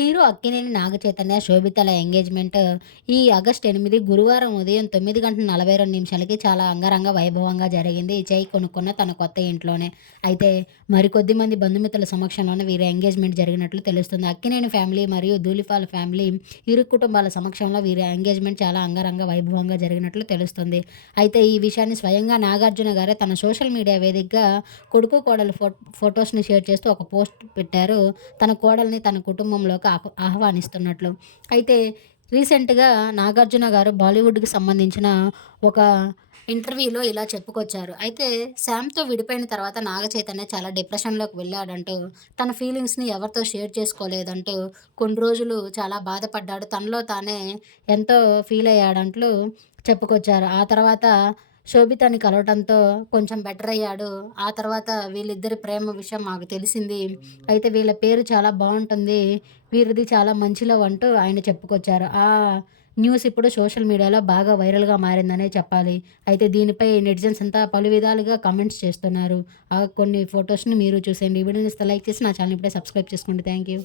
Hero Akkineni Naga Chaitanya, శోభితల engagement ఈ August 8 గురువారం ఉదయం 9:42 చాలా అంగరంగ వైభవంగా జరిగింది. ఈ చెయ్యి కొనుక్కున్న తన కొత్త ఇంట్లోనే. అయితే మరికొద్ది మంది బంధుమిత్రుల సమక్షంలోనే వీరి ఎంగేజ్‌మెంట్ జరిగినట్లు తెలుస్తుంది. అక్కినేని ఫ్యామిలీ మరియు ధూళిపాల ఫ్యామిలీ ఇరు కుటుంబాల సమక్షంలో వీరి ఎంగేజ్‌మెంట్ చాలా అంగరంగ వైభవంగా జరిగినట్లు తెలుస్తుంది. అయితే ఈ విషయాన్ని స్వయంగా నాగార్జున గారే తన సోషల్ మీడియా వేదికగా కొడుకు, కోడలు ఫోటోస్‌ని షేర్ చేస్తూ ఒక పోస్ట్ పెట్టారు. తన కోడల్ని తన కుటుంబంలోకి ఆహ్వానిస్తున్నట్లు. అయితే రీసెంట్‌గా నాగార్జున గారు బాలీవుడ్‌కి సంబంధించిన ఒక ఇంటర్వ్యూలో ఇలా చెప్పుకొచ్చారు. అయితే శామ్‌తో విడిపోయిన తర్వాత నాగ చైతన్య చాలా డిప్రెషన్‌లోకి వెళ్ళాడంటూ, తన ఫీలింగ్స్‌ని ఎవరితో షేర్ చేసుకోలేదంటూ, కొన్ని రోజులు చాలా బాధపడ్డాడు. తనలో తానే ఎంతో ఫీల్ అయ్యాడంటూ చెప్పుకొచ్చారు. ఆ తర్వాత శోభితని కలవటంతో కొంచెం బెటర్ అయ్యాడు. ఆ తర్వాత వీళ్ళిద్దరి ప్రేమ విషయం మాకు తెలిసింది. అయితే వీళ్ళ పేరు చాలా బావుంటుంది. వీరిది చాలా మంచి లవ్ అంటూ ఆయన చెప్పుకొచ్చారు. ఆ న్యూస్ ఇప్పుడు సోషల్ మీడియాలో బాగా వైరల్‌గా మారిందనే చెప్పాలి. అయితే దీనిపై నెటిజన్స్ అంతా పలు విధాలుగా కామెంట్స్ చేస్తున్నారు. కొన్ని ఫోటోస్‌ని మీరు చూసేయండి. ఈ వీడియోని నచ్చితే లైక్ చేసి నా ఛానెల్‌ని ఇప్పుడే సబ్స్క్రైబ్ చేసుకోండి. Thank you.